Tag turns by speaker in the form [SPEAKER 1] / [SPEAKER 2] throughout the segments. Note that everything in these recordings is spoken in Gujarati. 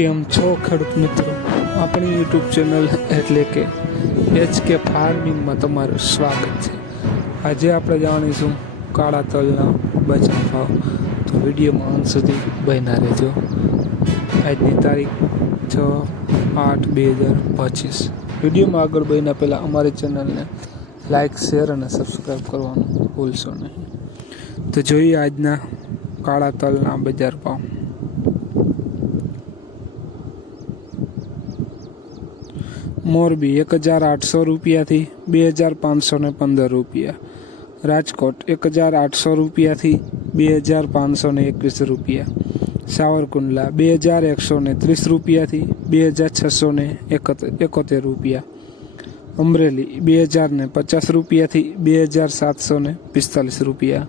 [SPEAKER 1] કેમ છો ખેડૂત મિત્રો, આપણી યુટ્યુબ ચેનલ એટલે કે એચ કે ફાર્મિંગમાં તમારું સ્વાગત છે. આજે આપણે જાણીશું કાળા તલના બજાર ભાવ. તો વિડીયોમાં અંત સુધી બન્યા રહેજો. આજની તારીખ છ આઠ બે હજાર પચીસ. વિડીયોમાં આગળ બન્યા પહેલાં અમારી ચેનલને લાઇક શેર અને સબસ્ક્રાઈબ કરવાનું ભૂલશો નહીં. તો જોઈએ આજના કાળા તલના બજાર ભાવ. મોરબી એક હજાર આઠસો રૂપિયાથી બે હજાર પાંચસો ને પંદર રૂપિયા. રાજકોટ એક હજાર આઠસો રૂપિયાથી બે હજાર પાંચસો ને એકવીસ રૂપિયા. સાવરકુંડલા બે હજાર એકસો ને ત્રીસ રૂપિયાથી બે હજાર છસો ને એકોતેર રૂપિયા. અમરેલી બે હજાર ને પચાસ રૂપિયાથી બે હજાર સાતસો ને પિસ્તાલીસ રૂપિયા.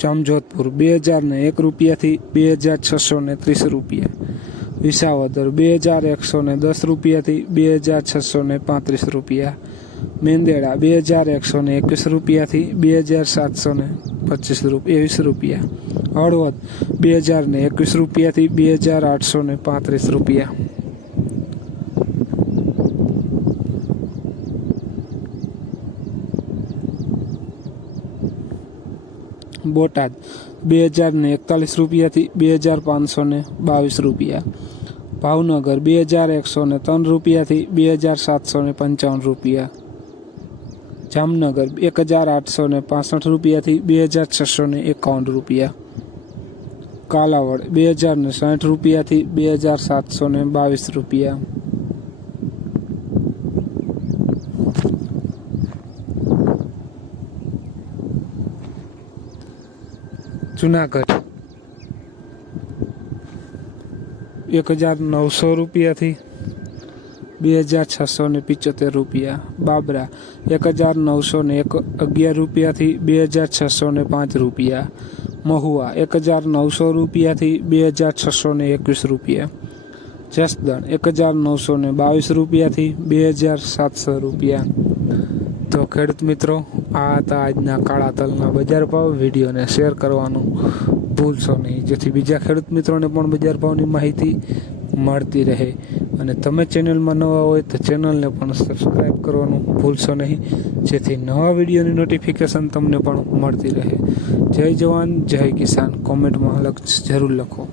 [SPEAKER 1] જામજોધપુર બે હજાર ને એક રૂપિયાથી બે હજાર છસો ને ત્રીસ રૂપિયા. વિસાવદર બે હજાર એકસો ને દસ રૂપિયાથી બે હજાર છસો ને પાંત્રીસ રૂપિયા. મેંદેડા બે હજાર એકસો ને એકવીસ રૂપિયાથી બે હજાર સાતસો ને પચીસ એકવીસ રૂપિયા. હળવદ બે હજાર ને એકવીસ રૂપિયાથી બે હજાર આઠસો ને પાંત્રીસ રૂપિયા. બોટાદ. બે હજાર ને એકતાલીસ રૂપિયાથી બે હજાર પાંચસો ને બાવીસ રૂપિયા. ભાવનગર બે હજાર એકસો ને ત્રણ રૂપિયાથી બે હજાર સાતસો ને પંચાવન રૂપિયા. જામનગર એક હજાર આઠસો ને પાસઠ રૂપિયાથી બે હજાર છસો ને એકાવન રૂપિયા. કાલાવડ બે હજાર ને સાઠ રૂપિયાથી બે હજાર સાતસો ને બાવીસ રૂપિયા. જુનાગઢ. એક હજાર નવસો રૂપિયાથી બે હજાર છસો ને પિચોતેર રૂપિયા. બાબરા, એક હજાર નવસો ને એક અગિયાર રૂપિયાથી બે હજાર છસો ને પાંચ રૂપિયા. મહુવા, એક હજાર નવસો રૂપિયાથી બે હજાર છસો ને એકવીસ રૂપિયા. જસદણ, એક હજાર નવસો ને બાવીસ રૂપિયાથી બે હજાર સાતસો રૂપિયા. તો ખેડૂત મિત્રો, આ હતા આજના કાળા તલના બજાર ભાવ. વિડીયોને શેર કરવાનું ભૂલશો નહીં. જેથી બીજા ખેડૂત મિત્રોને પણ બજાર ભાવની માહિતી મળતી રહે. અને તમે ચેનલમાં નવા હોય તો ચેનલને પણ સબસ્ક્રાઈબ કરવાનું ભૂલશો નહીં. જેથી નવા વિડીયોની નોટિફિકેશન તમને પણ મળતી રહે. જય જવાન, જય કિસાન. કોમેન્ટમાં લખ જરૂર લખો.